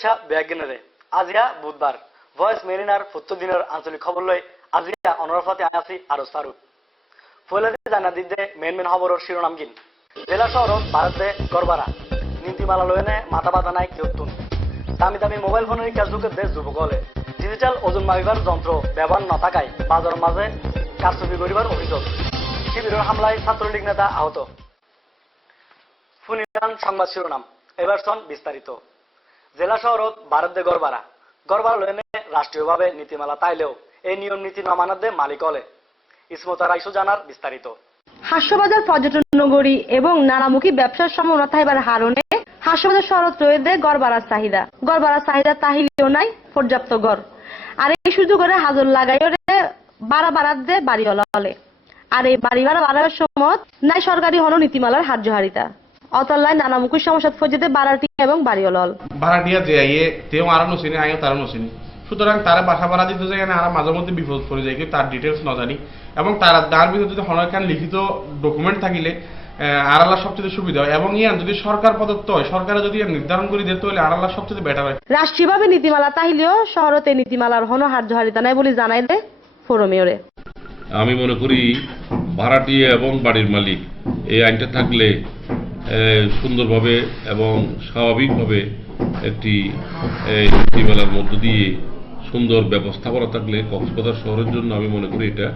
শুভেচ্ছা ব্যাগিনারে আজিয়া, বুধবার। Voice mariner সত্তর দিনের আঞ্চলিক খবর লই আজিয়া অনরফতে আছি আরও সারু ফৈলাদি জানা দিতে মেন মেন খবরের শিরোনাম গিন জেলা শহর ভারতে গড়বারা নীতিমালা লয়নে মাথা বাধা নাই কেউ তুন? দামি দামি মোবাইল ফোনের কাজ ঢুকে দেশ যুবক ডিজিটাল ওজন মাপিবার যন্ত্র ব্যবহার নথাকায় বাজারের মাঝে কারচুপি করিবার অভিযোগ। শিবিরের হামলায় ছাত্রলীগ নেতা আহত। ফুনিরান সংবাদ শিরোনাম এবার শোন বিস্তারিত জেলা শহরত ভারত দে গড়বারা গড়বার লয়নে রাষ্ট্রীয়ভাবে নীতিমালা তাইলেও এই নিয়ম নীতি না মানার দে মালিক হলে। ইসমতা রাইসু জানার বিস্তারিত হাস্যবাজার পর্যটন নগরী এবং নানামুখী ব্যবসার সম্ভাবনা থাইবার হারণে হাস্যবাজার শরৎ রয়েছে গড় বাড়ার চাহিদা। গড় বাড়ার চাহিদা তাহিলেও নাই, পর্যাপ্ত গড়। আর এই সুযোগরে হাজর লাগাইও রে বাড়া বাড়ার দে বাড়ি হলে আর এই বাড়ি ভাড়া বাড়াবার সময় নাই সরকারি হন নীতিমালার হার্যহারিতা অতল্লায় নানামুখী সমস্যা ফজিতে বাড়াটি এবং বাড়ি হল ভাড়াটিয়া যে আইয়ে তেও আরও নচিনি আইও তারও নচিনি। সুতরাং তারা বাসা ভাড়া দিতে যায় না আর মাঝে মধ্যে বিপদ পড়ে যায় কিন্তু তার ডিটেলস ন জানি এবং তার তার ভিতরে যদি লিখিত ডকুমেন্ট থাকিলে আড়ালা সবচেয়ে সুবিধা হয়। এবং ইয়ান যদি সরকার প্রদত্ত হয় সরকারে যদি নির্ধারণ করে দিতে হলে আড়ালা সবচেয়ে বেটার হয়। রাষ্ট্রীয়ভাবে নীতিমালা তাহিলেও শহরতে নীতিমালার হন হার্যহারিতা নাই বলে জানাই দে ফোরমেয়রে। আমি মনে করি ভাড়াটিয়া এবং বাড়ির মালিক এই আইনটা থাকলে সুন্দরভাবে এবং স্বাভাবিকভাবে একটি মেলার মধ্য দিয়ে সুন্দর ব্যবস্থাপনা থাকলে কক্সবাজার শহরের জন্য আমি মনে করি এটা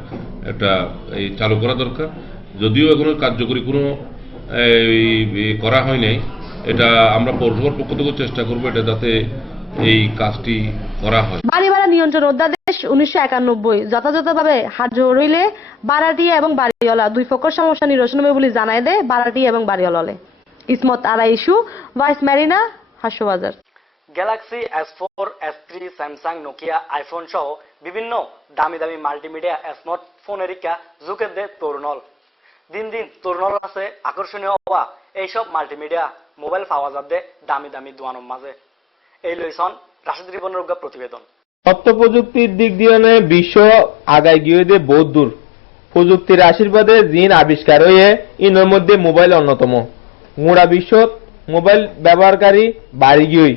একটা এই চালু করা দরকার। যদিও এখনও কার্যকরী কোনো করা হয় নাই, এটা আমরা পৌরসভার পক্ষ থেকেও চেষ্টা করব এটা যাতে এই কাজটি করা হয়। বাড়ি ভাড়া নিয়ন্ত্রণ অধ্যাদেশ উনিশশো একানব্বই। যথাযথভাবে হার্য রইলে বারাটিয়া এবং বাড়িওয়ালা দুই ফকর সমস্যা নিরসন হবে বলে জানাই দেয় বারাটিয়া এবং বাড়িওয়ালে ইসমত আরা ইস্যু ভাইস ম্যারিনা হাস্যবাজার Galaxy S four S three Samsung Nokia iPhone সহ বিভিন্ন দামি দামি মাল্টিমিডিয়া স্মার্ট ফোন এরিকা যুগের দে তরুণল। দিন দিন তরুণল আছে আকর্ষণীয় হওয়া এইসব মাল্টিমিডিয়া মোবাইল পাওয়া যাবে দামি দামি দোয়ানোর মাঝে। এই লইছন রাশিদ রিপনের উগ্র প্রতিবেদন। তথ্য প্রযুক্তির দিক দিয়ে নে বিশ্ব আগায় গিয়ে দে বহুত দূর। প্রযুক্তির আশীর্বাদে জিন আবিষ্কার হয়ে ইনোর মধ্যে মোবাইল অন্যতম। গোড়া বিশ্বত মোবাইল ব্যবহারকারী বাড়ি গিয়ে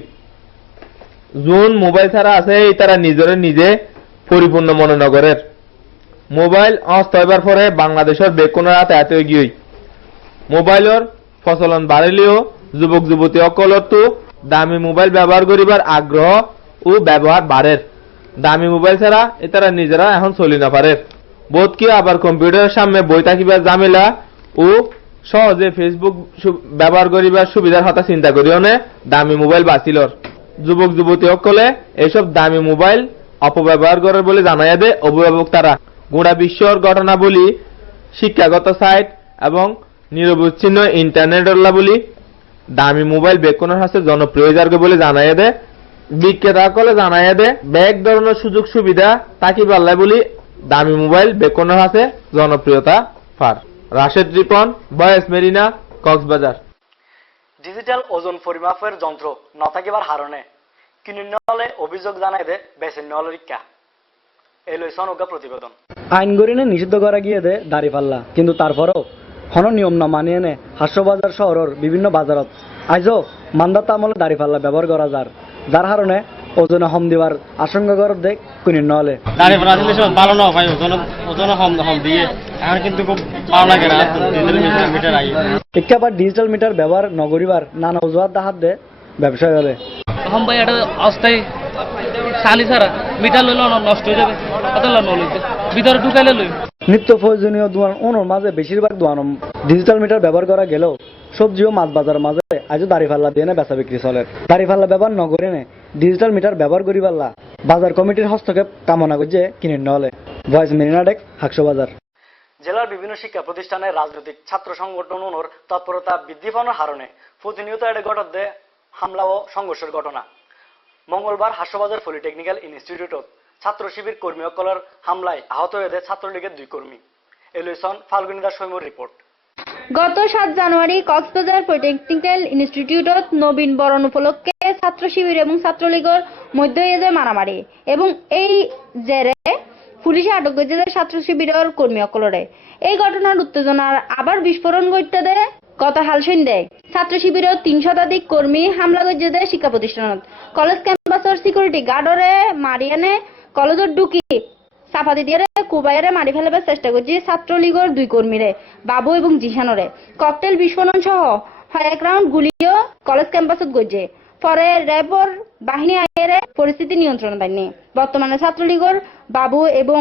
জুন মোবাইল ছাড়া আছে তারা নিজরে নিজে পরিপূর্ণ মনোনগরের। মোবাইল অস্ত হইবার পরে বাংলাদেশের বেকুনের হাতে হাতে গিয়ে মোবাইলের প্রচলন বাড়িলেও যুবক যুবতী অকলতো দামি মোবাইল ব্যবহার করিবার আগ্রহ ও ব্যবহার বাড়ের। দামি মোবাইল ছাড়া এতারা নিজেরা এখন চলি না পারে। বোধ কি আবার কম্পিউটারের সামনে বই থাকিবার জামেলা ও সহজে ফেসবুক ব্যবহার করিবার সুবিধার কথা চিন্তা করিও নে, দামি মোবাইল বাঁচিলর। যুবক যুবতী সকলে এইসব দামি মোবাইল অপব্যবহার করে বলে জানাইয়া দে, অভিভাবক তারা। গোড়া বিশ্বর ঘটনা বলি শিক্ষাগত সাইট এবং নিরবচ্ছিন্ন ইন্টারনেট বলি দামি মোবাইল বেকনের হাতে জনপ্রিয় যারকে বলে জানাইয়া দে বিক্রেতা সকলে জানাইয়া দে ব্যাগ ধরনের সুযোগ সুবিধা তাকি পাল্লাই বলি দামি মোবাইল বেকনের হাতে জনপ্রিয়তা পার রাশেদ রিপন বয়েস মেরিনা কক্সবাজার। ডিজিটাল ওজন পরিমাপের যন্ত্র ন থাকিবার হারণে কিনিন হলে অভিযোগ জানাই দে বেসিন হলে রিক্কা। এই লইছন উগ্র প্রতিবেদন। আইন গরিনে নিষিদ্ধ করা গিয়ে দে দাড়ি পাল্লা কিন্তু তারপরেও হন নিয়ম না মানিয়ে নে হাস্যবাজার শহরের বিভিন্ন বাজারত আইজও মান্দাতা আমলে দাড়ি পাল্লা ব্যবহার করা যার যার কারণে ওজনে হম দিবার আশঙ্কা কর দেখ কুনি নহলে দাঁড়ি ভাড়া দিলে সব ভালো না ভাই ওজন ওজন হম হম দিয়ে। এখন কিন্তু খুব ভালো লাগে না ডিজেল মিটার মিটার আই একটা ডিজিটাল মিটার ব্যবহার নগরিবার নানা অজুহাত দাহাত দে ব্যবসায় হলে। এখন ভাই এটা অস্থায়ী সালি ছাড়া মিটার লইলে নষ্ট হয়ে যাবে। কত লইতে ভিতরে ঢুকাইলে লই নিত্য প্রয়োজনীয় দোয়ান ওনোর মাঝে বেশিরভাগ দোয়ান ডিজিটাল মিটার ব্যবহার করা গেলেও সবজি ও মাছ বাজার মাঝে আজও দাড়ি ফাল্লা দিয়ে বেচা বিক্রি চলে। দাড়ি ফাল্লা ব্যবহার নগরে নে ডিজিটাল মিটার ব্যবহার করি পাল্লা বাজার কমিটির হস্তক্ষেপ কামনা করছে কিনে নহলে ভয়েস মিনিনাডেক হাকশো বাজার। জেলার বিভিন্ন শিক্ষা প্রতিষ্ঠানে রাজনৈতিক ছাত্র সংগঠন অনুর তৎপরতা বৃদ্ধি পাওয়ার হারণে প্রতিনিয়ত এটা ঘটত হামলা ও সংঘর্ষের ঘটনা। মঙ্গলবার হাস্যবাজার পলিটেকনিক্যাল ইনস্টিটিউটত ছাত্র শিবির কর্মী সকলের হামলায় আহত হয়ে দেয় ছাত্রলীগের দুই কর্মী। এলুইসন ফাল্গুনী সৈমুর রিপোর্ট। গত সাত জানুয়ারি কক্সবাজার পলিটেকনিক্যাল ইনস্টিটিউটত নবীন বরণ উপলক্ষে ছাত্র শিবির এবং ছাত্রলীগের মধ্যে হয়ে যায় মারামারি এবং এই জেরে পুলিশে আটক করেছে ছাত্র শিবিরের কর্মী সকলরে এই ঘটনার উত্তেজনার আবার বিস্ফোরণ ঘটতে দেয় গত হাল সন্ধ্যায় ছাত্র শিবিরের তিন শতাধিক কর্মী হামলা করছে শিক্ষা প্রতিষ্ঠানত। কলেজ ক্যাম্পাসের সিকিউরিটি গার্ডরে মারি এনে কলেজের ঢুকি সাফাতি দিয়ে কুবাইরে মারি ফেলাবার চেষ্টা করছে ছাত্রলীগের দুই কর্মীরে বাবু এবং জিশানরে ককটেল বিস্ফোরণ সহ এক রাউন্ড গুলিও কলেজ ক্যাম্পাসত গজে পরে র্যাবর বাহিনী আইরে পরিস্থিতি নিয়ন্ত্রণ পায়নি বর্তমানে ছাত্রলীগের বাবু এবং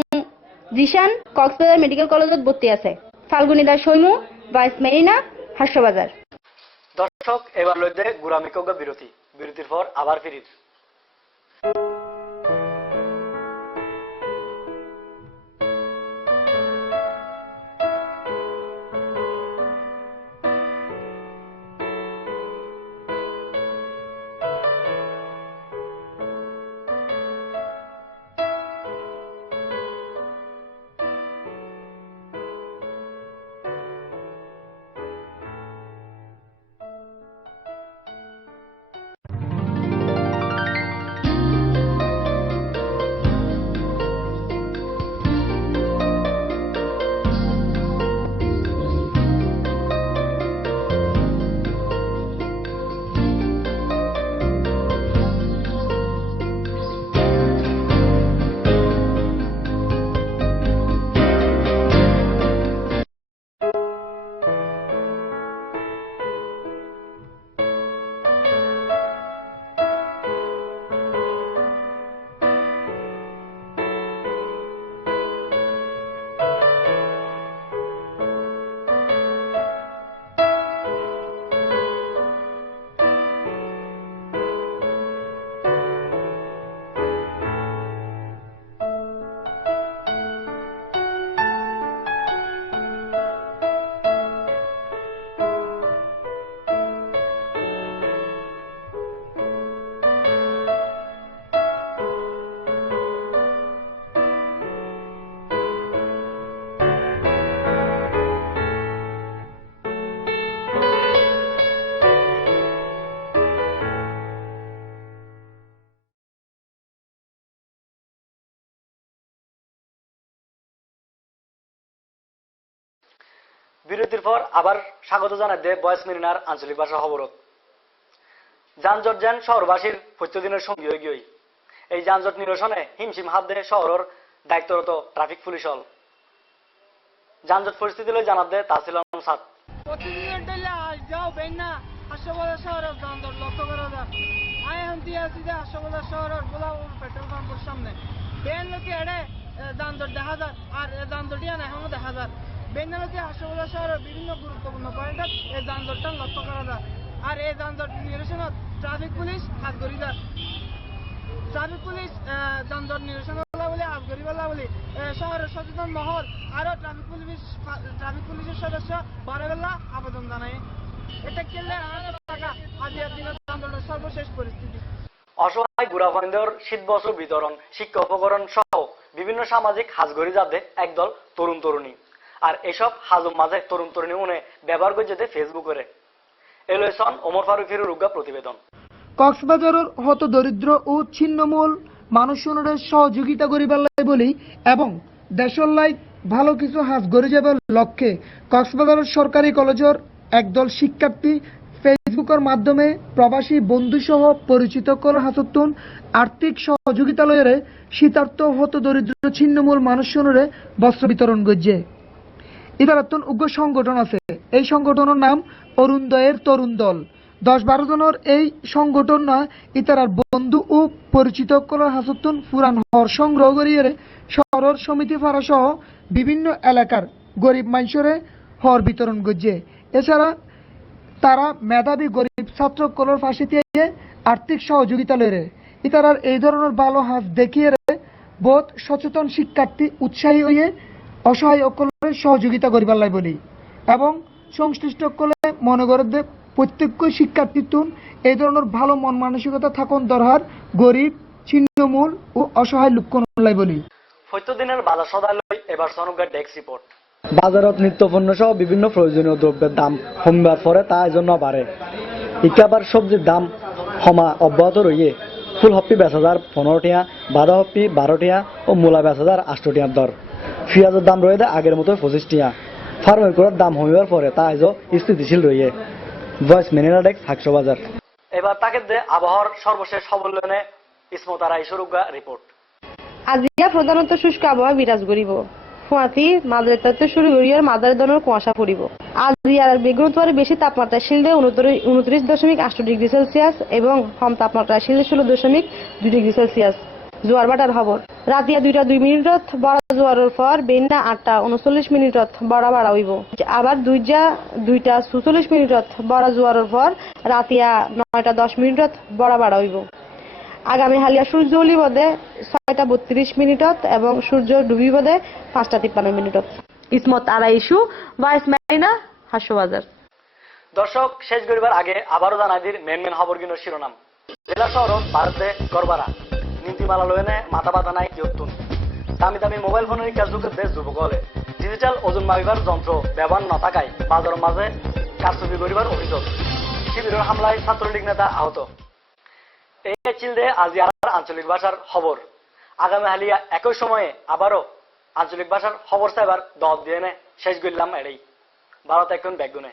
জিশান কক্সবাজার মেডিকেল কলেজত ভর্তি আছে। ফাল্গুনী দাস সৈমু ভাইস মেরিনা হাস্যবাজার দর্শক এবার লইতে গুরামিকজ্ঞ বিরতি বিরতির পর আবার ফিরির বিরতির পর আবার স্বাগত জানাই দে বয়স মিরিনার আঞ্চলিক ভাষা খবরত যানজট যান শহরবাসীর প্রত্যেকদিনের সঙ্গী হয়ে গিয়ে এই যানজট নিরসনে হিমশিম হাত দেয় শহরের দায়িত্বরত ট্রাফিক পুলিশ হল যানজট পরিস্থিতি লই জানাত দেয় তাহসিল সাদ না শহরের দান্দর লক্ষ্য করা দেখা যায় আর বেন লোকে হাস্যবাজার শহরের বিভিন্ন গুরুত্বপূর্ণ পয়েন্টত এই দান্দরটা লক্ষ্য করা যায়। আর এই দান্দর নিরসনত ট্রাফিক পুলিশ হাত ধরি যায় ট্রাফিক পুলিশ যানজট নিরসন বলা বলে আজগরি বলা বলে শহরের সচেতন মহল আরও ট্রাফিক পুলিশ, ট্রাফিক পুলিশের সদস্য বারোবেলা আবেদন জানায়। এটা হাজার টাকা আজিয়ার দিনের যানজটের সর্বশেষ পরিস্থিতি। অসহায় গুড়াফাইন্দর শীত বস্ত্র বিতরণ, শিক্ষা উপকরণ সহ বিভিন্ন সামাজিক হাজগরি যাতে একদল তরুণ তরুণী আর এসব হাজুম মাঝে তরুণ তরুণী মনে ব্যবহার করে যেতে ফেসবুকে এলোয়েসন ওমর ফারুকের রুগা প্রতিবেদন। কক্সবাজারের হত দরিদ্র ও ছিন্নমূল মানুষজনের সহযোগিতা করিবার লাই বলি এবং দেশের লাই ভালো কিছু হাজ গড়ে যাবার লক্ষ্যে কক্সবাজারের সরকারি কলেজের একদল শিক্ষার্থী ফেসবুকের মাধ্যমে প্রবাসী বন্ধুসহ পরিচিত কর হাসতুন আর্থিক সহযোগিতা লয়ের শীতার্থ হত দরিদ্র ছিন্নমূল মানুষজনের বস্ত্র বিতরণ করছে। ইতারাত্তন উগ্র সংগঠন আছে। এই সংগঠনের নাম অরুণোদয়ের তরুণ দল। দশ বারো জনের এই সংগঠন না, ইতারার বন্ধু ও পরিচিত কলার হাসতুন ফুরান হর সংগ্রহ করিয়ে শহরের সমিতি ফাড়া সহ বিভিন্ন এলাকার গরিব মানুষরে হর বিতরণ করছে। এছাড়া তারা মেধাবী গরিব ছাত্র কলর ফাঁসি দিয়ে আর্থিক সহযোগিতা লয়ে ইতারার এই ধরনের ভালো হাত দেখিয়ে বোধ সচেতন শিক্ষার্থী উৎসাহী হয়ে অসহায় অকলের সহযোগিতা করিবার লাই বলি। এবং সংশ্লিষ্ট অকলে মনে করে যে প্রত্যেক শিক্ষার্থী তুন এই ধরনের ভালো মন মানসিকতা থাকুন দরহার গরিব ছিন্নমূল ও অসহায় লোক লাই বলি। দিনের সদায় এবার সনগার ডেস্ক রিপোর্ট। বাজারত নিত্যপণ্য সহ বিভিন্ন প্রয়োজনীয় দ্রব্যের দাম কমবার পরে তা এজন্য বাড়ে। ইকাবার সবজির দাম সমা অব্যাহত রইয়ে ফুলহপ্পি বেচ হাজার পনেরো টিয়া বাঁধাহপ্পি বারো টিয়া ও মূলা বেচ হাজার আষ্ট টিয়ার দর পেঁয়াজের দাম রয়ে দেয় আগের মতো পঁচিশ টিয়া ফার্মের করার দাম হইবার পরে তা আজও স্থিতিশীল রইয়ে ভয়েস মিনিরাডেক্স হাকশো বাজার। এবার তাকে দে আবহাওয়ার সর্বশেষ খবরলনে ইসমতারা ইসুরুগা রিপোর্ট আজিয়া প্রধানত শুষ্ক আবহাওয়া বিরাজ করিব। ফুয়াতি মাদারের তত্ত্ব শুরু করিয়ার মাদারের ধরনের কুয়াশা পড়িব। আজিয়ার বেগুনতোয়ারে বেশি তাপমাত্রা শিলদে উনত্রিশ দশমিক আট ডিগ্রি সেলসিয়াস এবং কম তাপমাত্রা শিলদে ষোলো দশমিক দুই ডিগ্রি সেলসিয়াস। জোয়ার বাটার খবর। রাতিয়া দুইটা দুই মিনিটত বড় জোয়ারের পর বেন্না আটটা উনচল্লিশ মিনিটত বড় বাড়া হইব। আবার দুইটা দুইটা চুচল্লিশ মিনিটত বড় জোয়ারের পর রাতিয়া নয়টা দশ মিনিটত বড় বাড়া হইব। আগামী হালিয়া সূর্য উলিবদে ছয়টা বত্রিশ মিনিটত এবং সূর্য ডুবি ডুবিবদে পাঁচটা তিপ্পান্ন মিনিটত ইসমত আড়াইশু ভাইস ম্যারিনা হাস্যবাজার দর্শক, শেষ করিবার আগে আবারও জানাই দির মেন মেন খবরগুলোর শিরোনাম। জেলা শহর ভারতে গড়বারা নীতিমালা লয়নে মাথা বাধা নাই কিয়তুন দামি দামি মোবাইল ফোনের কার্যকর দেশ যুবক হলে ডিজিটাল ওজন মাপিবার যন্ত্র ব্যবহার নথাকায় বাজারের মাঝে কারচুপি করিবার অভিযোগ। শিবিরের হামলায় ছাত্রলীগ নেতা আহত। এই চিলদে আজি আর আঞ্চলিক ভাষার খবর আগামী হালিয়া একই সময়ে আবারও আঞ্চলিক ভাষার খবর চাইবার দল দিয়ে নে? শেষ করলাম এড়েই ভারত এখন ব্যাগুনে